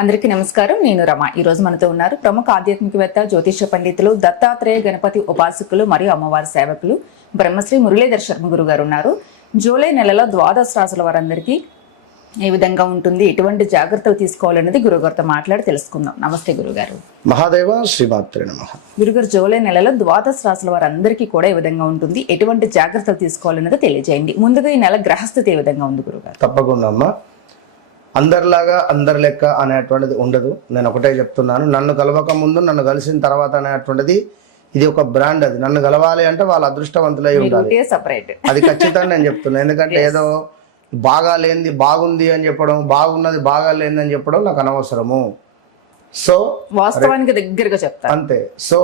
అందరికీ నమస్కారం. నేను రమ. ఈ రోజు మనతో ఉన్నారు ప్రముఖ ఆధ్యాత్మికవేత్త, జ్యోతిష పండితులు, దత్తాత్రేయ గణపతి ఉపాసకులు మరియు అమ్మవారి సేవకులు బ్రహ్మశ్రీ మురళీధర్ శర్మ గురు గారు ఉన్నారు. జూలై నెలలో ద్వాదశ రాశుల వారందరికీ ఏ విధంగా ఉంటుంది, ఎటువంటి జాగ్రత్తలు తీసుకోవాలనేది గురుగారితో మాట్లాడి తెలుసుకుందాం. నమస్తే గురుగారు. మహాదేవ శ్రీమాత్రే నమః. గురుగారు, జూలై నెలలో ద్వాదశ రాశుల వారందరికీ కూడా ఏ విధంగా ఉంటుంది, ఎటువంటి జాగ్రత్తలు తీసుకోవాలనేది తెలియజేయండి. ముందుగా ఈ నెల గ్రహస్థితి ఏ విధంగా ఉంది గురుగారు? తప్పకుండా అమ్మా. అందరిలాగా అందరి లెక్క అనేటువంటిది ఉండదు. నేను ఒకటే చెప్తున్నాను, నన్ను కలవక ముందు నన్ను కలిసిన తర్వాత అనేటువంటిది ఇది ఒక బ్రాండ్. అది నన్ను కలవాలి అంటే వాళ్ళ అదృష్టవంతులై ఉండాలి. అది ఖచ్చితంగా నేను చెప్తున్నాను. ఎందుకంటే ఏదో బాగా లేనిది బాగుంది అని చెప్పడం, బాగున్నది బాగా లేనిది అని చెప్పడం నాకు అనవసరము. సో వాస్తవానికి దగ్గరగా చెప్తాను అంతే. సో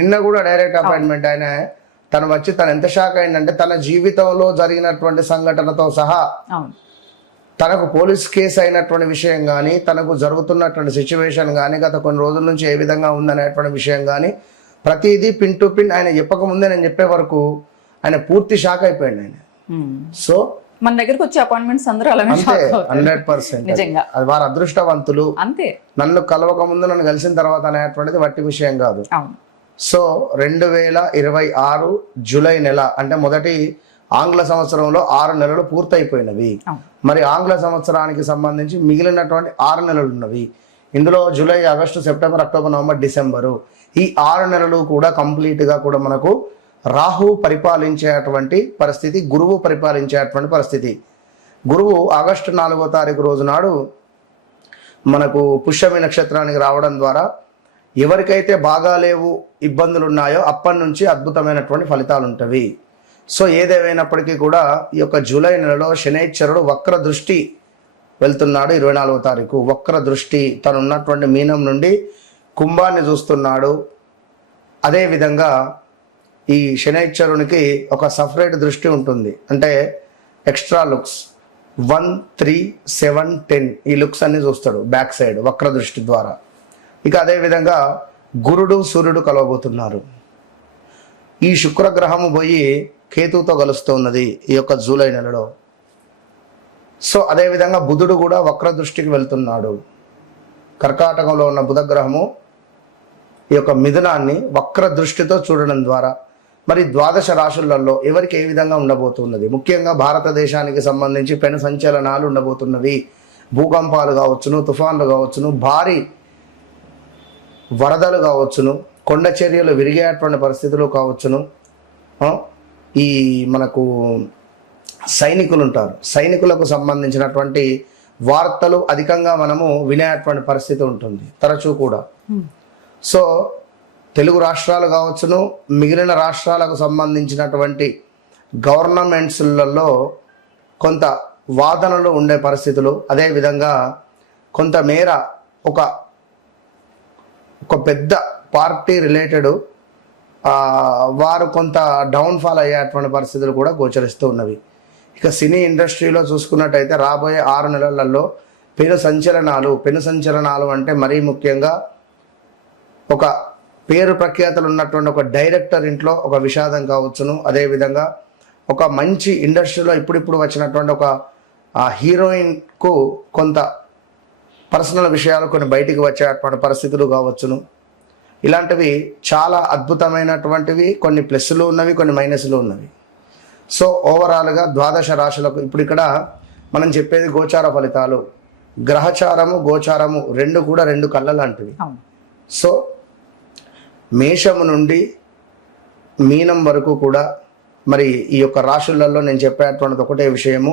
నిన్న కూడా డైరెక్ట్ అపాయింట్మెంట్ ఆయన తను వచ్చి తను ఎంత షాక్ అయిందంటే తన జీవితంలో జరిగినటువంటి సంఘటనతో సహా తనకు పోలీస్ కేసు అయినటువంటి విషయం కానీ, తనకు జరుగుతున్నటువంటి సిచ్యువేషన్ కానీ, గత కొన్ని రోజుల నుంచి ఏ విధంగా ఉందనేటువంటి విషయం కానీ ప్రతిదీ పిన్ టు పిన్ ఆయన చెప్పకముందే నేను చెప్పే వరకు ఆయన పూర్తి షాక్ అయిపోయాడు ఆయన. సో మన దగ్గరకు వచ్చే అపాయింట్మెంట్స్ అందరూ అలానే అంతే 100%. అది వారు అదృష్టవంతులు. అంతే. నన్ను కలవక ముందు నన్ను కలిసిన తర్వాత అనేటువంటిది వట్టి విషయం కాదు. సో 2026 జూలై నెల అంటే మొదటి ఆంగ్ల సంవత్సరంలో 6 నెలలు పూర్తయిపోయినవి. మరి ఆంగ్ల సంవత్సరానికి సంబంధించి మిగిలినటువంటి 6 నెలలు ఉన్నవి. ఇందులో July, August, September, October, November, December ఈ 6 నెలలు కూడా కంప్లీట్ గా కూడా మనకు రాహు పరిపాలించేటువంటి పరిస్థితి, గురువు పరిపాలించేటువంటి పరిస్థితి. గురువు ఆగస్టు 4వ తారీఖు రోజు నాడు మనకు పుష్యమి నక్షత్రానికి రావడం ద్వారా ఎవరికైతే బాగా లేవు, ఇబ్బందులు ఉన్నాయో అప్పటి నుంచి అద్భుతమైనటువంటి ఫలితాలు ఉంటవి. సో ఏదేమైనప్పటికీ కూడా ఈ యొక్క జూలై నెలలో శనైశ్వరుడు వక్ర దృష్టి వెళ్తున్నాడు. 24వ తారీఖు వక్ర దృష్టి తను ఉన్నటువంటి మీనం నుండి కుంభాన్ని చూస్తున్నాడు. అదేవిధంగా ఈ శనైశ్వరునికి ఒక సపరేట్ దృష్టి ఉంటుంది, అంటే ఎక్స్ట్రా లుక్స్ 1, 3, 7, 10 ఈ లుక్స్ అన్ని చూస్తాడు బ్యాక్ సైడ్ వక్ర దృష్టి ద్వారా. ఇక అదేవిధంగా గురుడు, సూర్యుడు కలవబోతున్నారు. ఈ శుక్రగ్రహము పోయి కేతుతో కలుస్తున్నది ఈ యొక్క జూలై నెలలో. సో అదేవిధంగా బుధుడు కూడా వక్ర దృష్టికి వెళ్తున్నాడు. కర్కాటకంలో ఉన్న బుధ గ్రహము ఈ యొక్క మిథునాన్ని వక్ర దృష్టితో చూడడం ద్వారా మరి ద్వాదశ రాశులలో ఎవరికి ఏ విధంగా ఉండబోతున్నది, ముఖ్యంగా భారతదేశానికి సంబంధించి పెను సంచలనాలు ఉండబోతున్నవి. భూకంపాలు కావచ్చును, తుఫాన్లు కావచ్చును, భారీ వరదలు కావచ్చును, కొండ చర్యలు విరిగేటువంటి పరిస్థితులు కావచ్చును. ఈ మనకు సైనికులు ఉంటారు, సైనికులకు సంబంధించినటువంటి వార్తలు అధికంగా మనము వినేటువంటి పరిస్థితి ఉంటుంది తరచూ కూడా. సో తెలుగు రాష్ట్రాలు కావచ్చును, మిగిలిన రాష్ట్రాలకు సంబంధించినటువంటి గవర్నమెంట్స్లలో కొంత వాదనలు ఉండే పరిస్థితులు, అదేవిధంగా కొంతమేర ఒక పెద్ద పార్టీ రిలేటెడ్ వారు కొంత డౌన్ఫాల్ అయ్యేటువంటి పరిస్థితులు కూడా గోచరిస్తూ ఉన్నవి. ఇక సినీ ఇండస్ట్రీలో చూసుకున్నట్టయితే రాబోయే 6 నెలలలో పెను సంచలనాలు అంటే మరీ ముఖ్యంగా ఒక పేరు ప్రఖ్యాతలు ఉన్నటువంటి ఒక డైరెక్టర్ ఇంట్లో ఒక విషాదం కావచ్చును, అదేవిధంగా ఒక మంచి ఇండస్ట్రీలో ఇప్పుడిప్పుడు వచ్చినటువంటి ఒక హీరోయిన్కు కొంత పర్సనల్ విషయాలు కొన్ని బయటికి వచ్చేటువంటి పరిస్థితులు కావచ్చును. ఇలాంటివి చాలా అద్భుతమైనటువంటివి, కొన్ని ప్లస్లు ఉన్నవి, కొన్ని మైనస్లు ఉన్నవి. సో ఓవరాల్గా ద్వాదశ రాశులకు ఇప్పుడు ఇక్కడ మనం చెప్పేది గోచార ఫలితాలు. గ్రహచారము, గోచారము రెండు కూడా 2 కళ్ళ లాంటివి. సో మేషము నుండి మీనం వరకు కూడా మరి ఈ యొక్క రాశులలో నేను చెప్పేటువంటిది ఒకటే విషయము,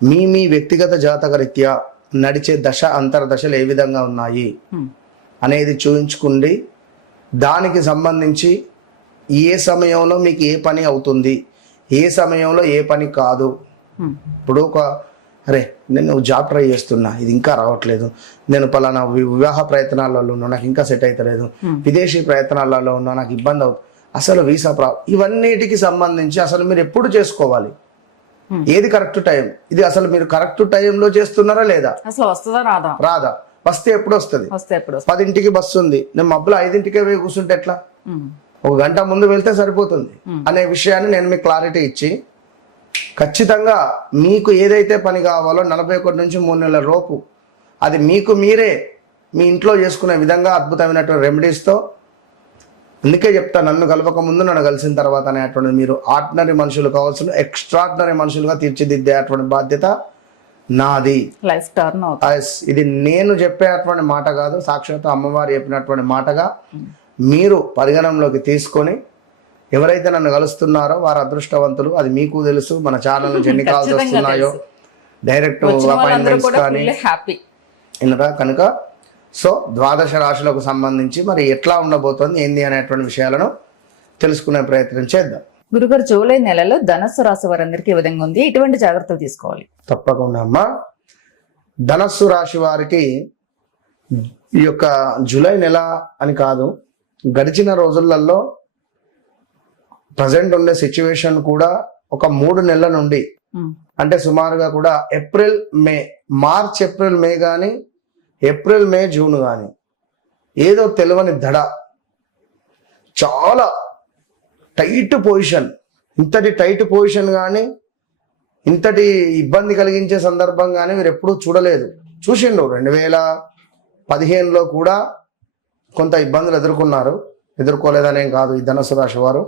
మీ వ్యక్తిగత జాతక రీత్యా నడిచే దశ అంతర్దశలు ఏ విధంగా ఉన్నాయి అనేది చూయించుకుండి దానికి సంబంధించి ఏ సమయంలో మీకు ఏ పని అవుతుంది, ఏ సమయంలో ఏ పని కాదు. ఇప్పుడు అరే నేను జాబ్ ట్రై చేస్తున్నా, ఇది ఇంకా రావట్లేదు, నేను పలానా వివాహ ప్రయత్నాలలో ఉన్నా, నాకు ఇంకా సెట్ అవుతలేదు, విదేశీ ప్రయత్నాలలో ఉన్నా, నాకు ఇబ్బంది అవుతుంది, అసలు వీసా ఇవన్నిటికి సంబంధించి అసలు మీరు ఎప్పుడు చేసుకోవాలి, ఏది కరెక్ట్ టైం, ఇది అసలు మీరు కరెక్ట్ టైంలో చేస్తున్నారా లేదా, అసలు వస్తుందా రాదా, వస్తే ఎప్పుడు వస్తుంది, 10ంటికి బస్సు ఉంది, నేను మబ్బులు 5ంటికే పోయి కూర్చుంటే ఎట్లా, 1 గంట ముందు వెళ్తే సరిపోతుంది అనే విషయాన్ని నేను మీకు క్లారిటీ ఇచ్చి ఖచ్చితంగా మీకు ఏదైతే పని కావాలో 41 నుంచి 3 నెలల లోపు అది మీకు మీరే మీ ఇంట్లో చేసుకునే విధంగా అద్భుతమైనటువంటి రెమెడీస్తో, అందుకే చెప్తా నన్ను కలవక ముందు నన్ను కలిసిన తర్వాత అనేటువంటిది మీరు ఆర్డినరీ మనుషులు కావాల్సిన ఎక్స్ట్రాడినరీ మనుషులుగా తీర్చిదిద్దేటువంటి బాధ్యత నాది. లైఫ్ టర్న్ అవుతుంది. Yes, ఇది నేను చెప్పేటువంటి మాట కాదు, సాక్షాత్ అమ్మవారు చెప్పినటువంటి మాటగా మీరు పరిగణనలోకి తీసుకొని ఎవరైతే నన్ను కలుస్తున్నారో వారు అదృష్టవంతులు. అది మీకు తెలుసు. మన ఛానల్ నుంచి ఎన్ని కాల్స్ వస్తున్నాయో, డైరెక్ట్ అపాయింట్మెంట్స్ కానీ హ్యాపీ వినరా కనుక. సో ద్వాదశ రాశులకు సంబంధించి మరి ఎట్లా ఉండబోతోంది ఏంది అనేటువంటి విషయాలను తెలుసుకునే ప్రయత్నం చేద్దాం. గురుగారు, జూలై నెలలో ధనస్సు రాశి వారందరికీ ఈ విధంగా ఉంది, ఎటువంటి జాగ్రత్తలు తీసుకోవాలి? తప్పకుండా అమ్మా. ధనస్సు రాశి వారికి ఈ యొక్క జూలై నెల అని కాదు, గడిచిన రోజులలో ప్రజెంట్ ఉండే సిచ్యువేషన్ కూడా ఒక 3 నెలల నుండి అంటే సుమారుగా కూడా April May, March April May కానీ, ఏప్రిల్ మే జూన్ కానీ ఏదో తెలియని దడ, చాలా టైట్ పొజిషన్, ఇంతటి టైట్ పొజిషన్ కానీ ఇంతటి ఇబ్బంది కలిగించే సందర్భం కానీ మీరు ఎప్పుడూ చూడలేదు. చూసిండు 2015లో కూడా కొంత ఇబ్బందులు ఎదుర్కోలేదనేం కాదు ఈ ధనుసు రాశి వారు.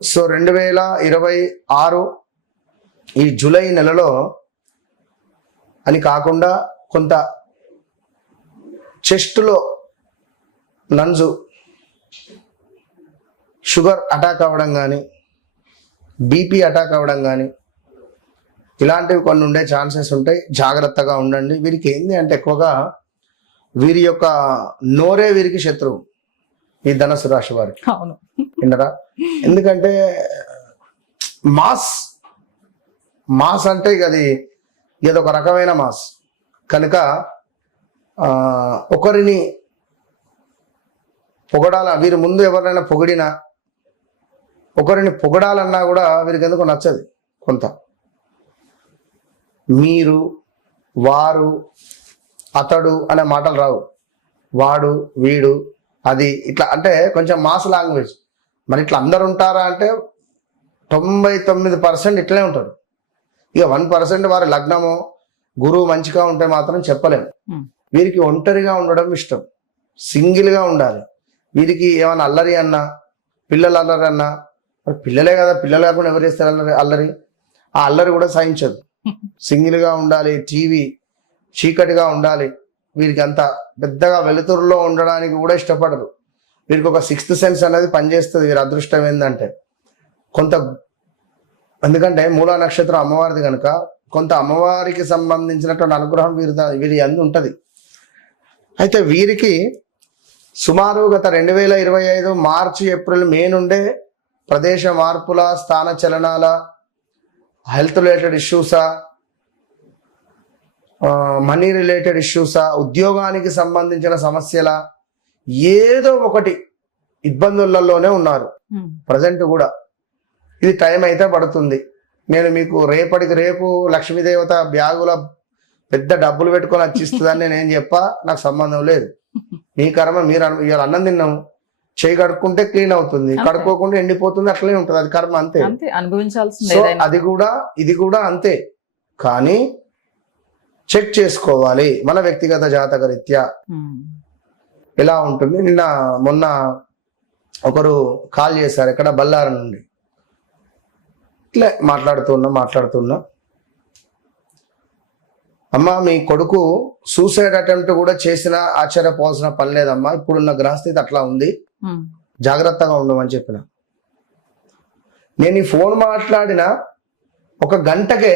సో 2026 ఈ జూలై నెలలో అని కాకుండా కొంత చెస్ట్లో నంజు, షుగర్ అటాక్ అవ్వడం కానీ, బీపీ అటాక్ అవ్వడం కానీ ఇలాంటివి కొన్ని ఉండే ఛాన్సెస్ ఉంటాయి. జాగ్రత్తగా ఉండండి. వీరికి ఏంది అంటే ఎక్కువగా వీరి యొక్క నోరే వీరికి శత్రువు ఈ ధనుసు రాశి వారికి. అవును, విన్నరా? ఎందుకంటే మాస్ అంటే ఇక అది ఏదొక రకమైన మాస్ కనుక ఒకరిని పొగడాల, వీరి ముందు ఎవరైనా పొగిడినా, ఒకరిని పొగడాలన్నా కూడా వీరికి ఎందుకు నచ్చదు. కొంత మీరు, వారు, అతడు అనే మాటలు రావు. వాడు, వీడు, అది ఇట్లా అంటే కొంచెం మాస్ లాంగ్వేజ్. మరి ఇట్లా అందరు ఉంటారా అంటే 99% ఇట్లనే ఉంటారు. ఇక 1% వారి లగ్నము గురువు మంచిగా ఉంటే మాత్రం చెప్పలేము. వీరికి ఒంటరిగా ఉండడం ఇష్టం, సింగిల్గా ఉండాలి. వీరికి ఏమైనా అల్లరి అన్నా, పిల్లలు అల్లరి అన్నా, మరి పిల్లలే కదా, పిల్లలు కాకుండా ఎవరు చేస్తారు అల్లరి? ఆ అల్లరి కూడా సహించదు. సింగిల్గా ఉండాలి, టీవీ చీకటిగా ఉండాలి. వీరికి అంత పెద్దగా వెలుతురులో ఉండడానికి కూడా ఇష్టపడరు. వీరికి ఒక 6th సెన్స్ అనేది పనిచేస్తుంది. వీరి అదృష్టం ఏంటంటే కొంత, ఎందుకంటే మూలా నక్షత్రం అమ్మవారిది కనుక కొంత అమ్మవారికి సంబంధించినటువంటి అనుగ్రహం వీరి అందు ఉంటుంది. అయితే వీరికి సుమారు గత 2025 మార్చి ఏప్రిల్ మే నుండే ప్రదేశ మార్పుల, స్థాన చలనాల, హెల్త్ రిలేటెడ్ ఇష్యూసా, మనీ రిలేటెడ్ ఇష్యూసా, ఉద్యోగానికి సంబంధించిన సమస్యల, ఏదో ఒకటి ఇబ్బందులలోనే ఉన్నారు ప్రజెంట్ కూడా. ఇది టైం అయితే పడుతుంది. నేను మీకు రేపటికి రేపు లక్ష్మీదేవత బ్యాగుల పెద్ద డబ్బులు పెట్టుకొని వచ్చిస్తుందని నేను చెప్పా, నాకు సంబంధం లేదు. మీ కర్మ మీరు. ఇవాళ అన్నం తిన్నాము, చేయి కడుక్కుంటే క్లీన్ అవుతుంది, కడుక్కోకుండా ఎండిపోతుంది, అట్లనే ఉంటుంది. అది కర్మ, అంతే, అనుభవించాల్సింది. ఇది కూడా అంతే. కానీ చెక్ చేసుకోవాలి మన వ్యక్తిగత జాతక రీత్యా ఎలా ఉంటుంది. మొన్న ఒకరు కాల్ చేశారు, ఇక్కడ బళ్ళారి నుండి. ఇట్లా మాట్లాడుతున్నా అమ్మా, మీ కొడుకు సూసైడ్ అటెంప్ట్ కూడా చేసినా ఆశ్చర్యపోవాల్సిన పని లేదమ్మా, ఇప్పుడున్న గ్రహస్థితి అట్లా ఉంది, జాగ్రత్తగా ఉండమని చెప్పిన. నేను ఈ ఫోన్ మాట్లాడిన 1 గంటకే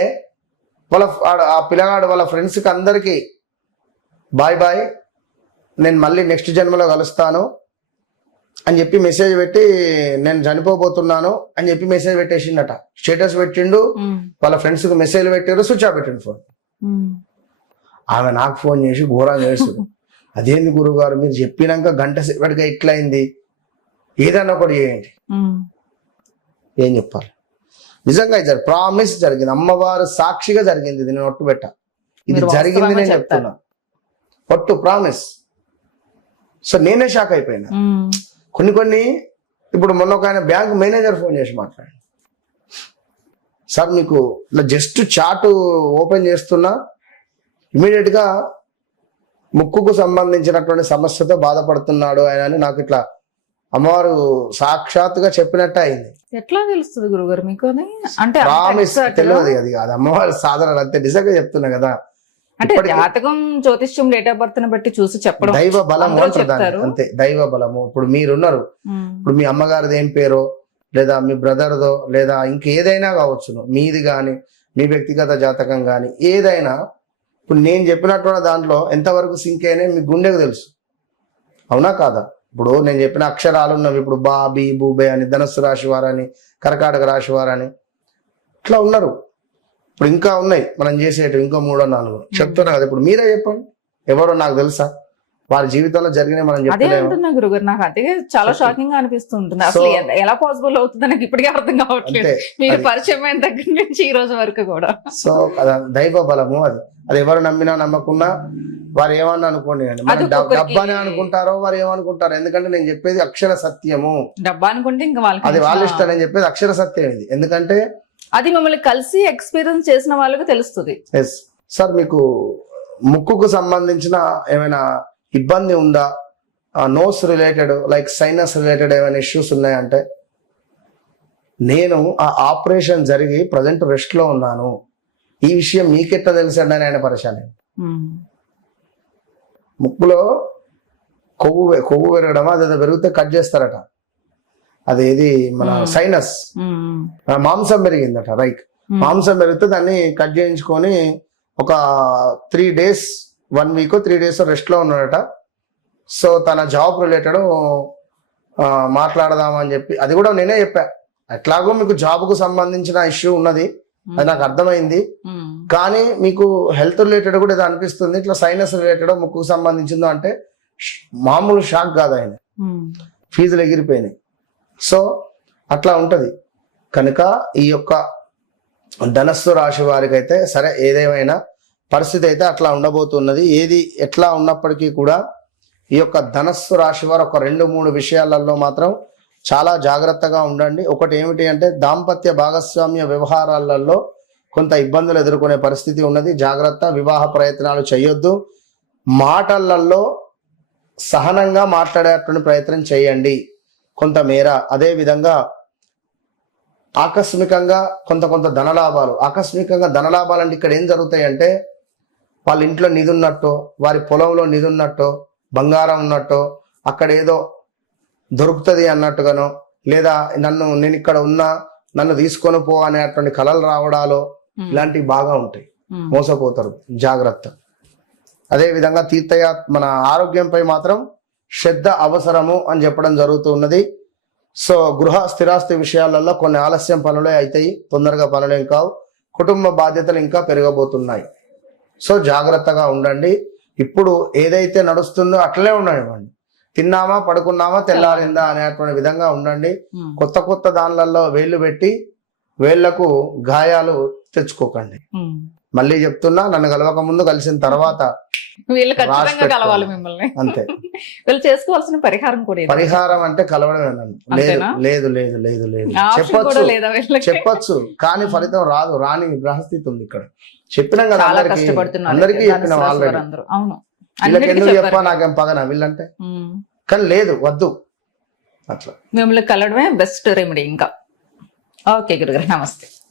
ఆ పిల్లగాడు వాళ్ళ ఫ్రెండ్స్కి అందరికీ బాయ్, నేను మళ్ళీ నెక్స్ట్ జన్మలో కలుస్తాను అని చెప్పి మెసేజ్ పెట్టి, నేను చనిపోబోతున్నాను అని చెప్పి మెసేజ్ పెట్టేసిండట. స్టేటస్ పెట్టిండు, వాళ్ళ ఫ్రెండ్స్కి మెసేజ్ పెట్టారు, స్విచ్ ఆఫ్ పెట్టిండు ఫోన్. ఆమె నాకు ఫోన్ చేసి ఘోరంగా చేస్తుంది. అదేంది గురువుగారు, మీరు చెప్పినాక గంట సేపటిగా ఇట్లయింది, ఏదన్నా ఒకటి చేయండి. ఏం చెప్పాలి? నిజంగా ఇది ప్రామిస్ జరిగింది, అమ్మవారు సాక్షిగా జరిగింది. ఇది నేను ఒట్టు పెట్ట, ఇది జరిగింది నేను చెప్తున్నా, ఒట్టు ప్రామిస్. సో నేనే షాక్ అయిపోయినా. కొన్ని ఇప్పుడు మొన్న ఒక ఆయన బ్యాంక్ మేనేజర్ ఫోన్ చేసి మాట్లాడి, సార్ మీకు ఇట్లా జస్ట్ చాట్ ఓపెన్ చేస్తున్నా, ఇమీడియట్ గా ముక్కుకు సంబంధించినటువంటి సమస్యతో బాధపడుతున్నాడు ఆయన అని నాకు ఇట్లా అమ్మవారు సాక్షాత్తుగా చెప్పినట్టు అయింది. ఎట్లా తెలుస్తుంది గురుగారు మీకు అది? అంటే ప్రామిస్ తెలియదు, అది కాదు అమ్మవారి సాధన, అంతే నిజంగా చెప్తున్నా కదా. అంటే జాతకం జ్యోతిష్యం డేట్ ఆఫ్ బర్త్ ని బట్టి చూసి చెప్పడం, దైవ బలము అంటారు అంతే, దైవ బలము. ఇప్పుడు మీరున్నారు, ఇప్పుడు మీ అమ్మగారిది ఏం పేరో, లేదా మీ బ్రదర్దో, లేదా ఇంకేదైనా కావచ్చును, మీది గాని మీ వ్యక్తిగత జాతకం గాని ఏదైనా, ఇప్పుడు నేను చెప్పినటువంటి దాంట్లో ఎంతవరకు సింక్ అయినాయి మీ గుండెకు తెలుసు, అవునా కాదా? ఇప్పుడు నేను చెప్పిన అక్షరాలు ఉన్నవి, ఇప్పుడు బా బి బూబే అని, ధనుస్సు రాశి వారని, కర్కాటక రాశి వారని ఇట్లా ఉన్నారు. ఇప్పుడు ఇంకా ఉన్నాయి మనం చేసేటివి, ఇంకో 3 or 4 చెప్తున్నా కదా. ఇప్పుడు మీరే చెప్పండి, ఎవరో నాకు తెలుసా? వారి జీవితంలో జరిగిన మనం అదే అంటున్నా గురుగారు. నాకు అదే చాలా షాకింగ్ గా అనిపిస్తుంటుంది. అసలు ఎలా పాసిబుల్ అవుతుంది నాకు ఇప్పటికీ అర్థం కావట్లేదు, మీరు పరిచయం అయిన దగ్గర నుంచి ఈ రోజు వరకు కూడా. సో దైవ బలము అది. అది ఎవరు నమ్మినా నమ్మకున్నా వారు ఏమన్నా అనుకోండి, డబ్బానే అనుకుంటారో వారు ఏమనుకుంటారు. ఎందుకంటే నేను చెప్పేది అక్షర సత్యము. డబ్బా అనుకుంటే ఇంకా వాళ్ళకి అది వాళ్ళ ఇష్టం, నేను చెప్పేది అక్షర సత్యం ఇది. ఎందుకంటే అది మిమ్మల్ని కలిసి ఎక్స్పీరియన్స్ చేసిన వాళ్ళకి తెలుస్తుంది. ఎస్ సార్, మీకు ముక్కుకు సంబంధించిన ఏమైనా ఇబ్బంది ఉందా? Nose related like sinus related ఏమైనా ఇష్యూస్ ఉన్నాయంటే, నేను ఆ ఆపరేషన్ జరిగి ప్రజెంట్ రెస్ట్ లో ఉన్నాను, ఈ విషయం మీకెట్లా తెలుసండి అని ఆయన పరిశాని. ముక్కులో కొవ్వు పెరగడం, అది పెరిగితే కట్ చేస్తారట. అదేది మన సైనస్, మాంసం పెరిగిందట, రైట్. మాంసం పెరిగితే దాన్ని కట్ చేయించుకొని ఒక 3 days 1 week 3 days రెస్ట్ లో ఉన్నాడట. సో తన జాబ్ రిలేటెడ్ మాట్లాడదామని చెప్పి, అది కూడా నేనే చెప్పా, ఎట్లాగో మీకు జాబ్ కు సంబంధించిన ఇష్యూ ఉన్నది, అది నాకు అర్థమైంది. కానీ మీకు హెల్త్ రిలేటెడ్ కూడా ఇది అనిపిస్తుంది, ఇట్లా సైనస్ రిలేటెడ్ ముక్కుకు సంబంధించిందో అంటే మామూలు షాక్ కాదు, ఆయన ఫీజులు ఎగిరిపోయినాయి. సో అట్లా ఉంటది. కనుక ఈ యొక్క ధనస్సు రాశి వారికి అయితే సరే, ఏదేమైనా పరిస్థితి అయితే అట్లా ఉండబోతున్నది. ఏది ఎట్లా ఉన్నప్పటికీ కూడా ఈ యొక్క ధనస్సు రాశి వారు ఒక 2-3 విషయాలలో మాత్రం చాలా జాగ్రత్తగా ఉండండి. ఒకటి ఏమిటి అంటే, దాంపత్య భాగస్వామ్య వ్యవహారాలలో కొంత ఇబ్బందులు ఎదుర్కొనే పరిస్థితి ఉన్నది, జాగ్రత్త. వివాహ ప్రయత్నాలు చేయొద్దు. మాటలలో సహనంగా మాట్లాడేటువంటి ప్రయత్నం చేయండి కొంతమేర. అదే విధంగా ఆకస్మికంగా కొంత ధనలాభాలు, ఆకస్మికంగా ధనలాభాలు అంటే ఇక్కడ ఏం జరుగుతాయంటే, వాళ్ళ ఇంట్లో నిధి ఉన్నట్టో, వారి పొలంలో నిధి ఉన్నట్టో, బంగారం ఉన్నట్టో, అక్కడ ఏదో దొరుకుతుంది అన్నట్టుగానో, లేదా నేను ఇక్కడ ఉన్నా నన్ను తీసుకొని పో అనేటువంటి కలలు రావడాలో, ఇలాంటివి బాగా ఉంటాయి. మోసపోతారు, జాగ్రత్త. అదే విధంగా మన ఆరోగ్యంపై మాత్రం శ్రద్ధ అవసరము అని చెప్పడం జరుగుతూ ఉన్నది. సో గృహ స్థిరాస్తి విషయాలలో కొన్ని ఆలస్యం పనులే అవుతాయి, తొందరగా పనులేం కావు. కుటుంబ బాధ్యతలు ఇంకా పెరగబోతున్నాయి. సో జాగ్రత్తగా ఉండండి. ఇప్పుడు ఏదైతే నడుస్తుందో అట్లే ఉండనివ్వండి. తిన్నామా, పడుకున్నామా, తెల్లారిందా అనేటువంటి విధంగా ఉండండి. కొత్త దానిలలో వేళ్లు పెట్టి వేళ్లకు గాయాలు తెచ్చుకోకండి. మళ్ళీ చెప్తున్నా, నన్ను కలవక ముందు కలిసిన తర్వాత వీళ్ళు ఖచ్చితంగా కలవాలి మిమ్మల్ని. అంతే. వీళ్ళు చేసుకోవాల్సిన పరిహారం కూడా, పరిహారం అంటే కలవడమేనండి. లేదు లేదు లేదు లేదు చెప్పొచ్చు, కానీ ఫలితం రాని గ్రహస్థితి ఉంది ఇక్కడ. చెప్పినాం కదా అందరికీ చెప్పినాం ఆల్రెడీ. వీళ్ళకి ఎందుకు చెప్పా, నాకేం పగనా వీళ్ళంటే, కానీ లేదు, వద్దు. అట్లా మిమ్మల్ని కలవడమే బెస్ట్ రెమెడీ. ఇంకా ఓకే గురుగారు, నమస్తే.